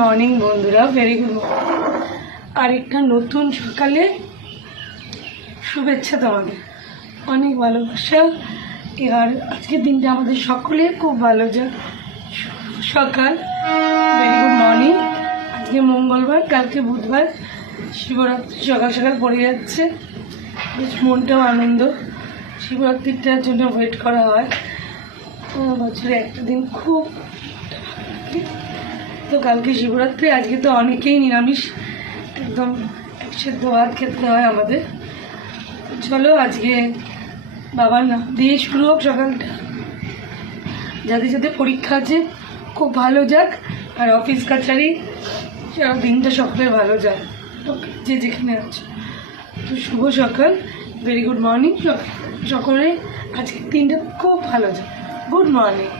Morning বন্ধুরা, very good morning. আরেকটা নতুন সকালে শুভেচ্ছা তোমাদের, অনেক ভালোবাসা। আর আজকের দিনটা আমাদের সকলের খুব ভালো যায়। সকাল, ভেরি গুড মর্নিং। আজকে মঙ্গলবার, কালকে বুধবার, শিবরাত্রি সকাল সকাল পড়ে যাচ্ছে। বেশ মনটাও আনন্দ। শিবরাত্রিটার জন্য ওয়েট করা হয়, বছরে একটা দিন খুব। তো কালকে শিবরাত্রি, আজকে তো অনেকেই নিরামিষ, একদম সেদ্ধ ভাত খেতে হয় আমাদের। চলো আজকে বাবার নাম দিয়ে শুরু হোক সকালটা। যাদের যাদের পরীক্ষা আছে খুব ভালো যাক, আর অফিস কাছারি দিনটা সকলের ভালো যাক, যে যেখানে আছে। তো শুভ সকাল, ভেরি গুড মর্নিং সকলে। আজকের দিনটা খুব ভালো যাক। Good morning.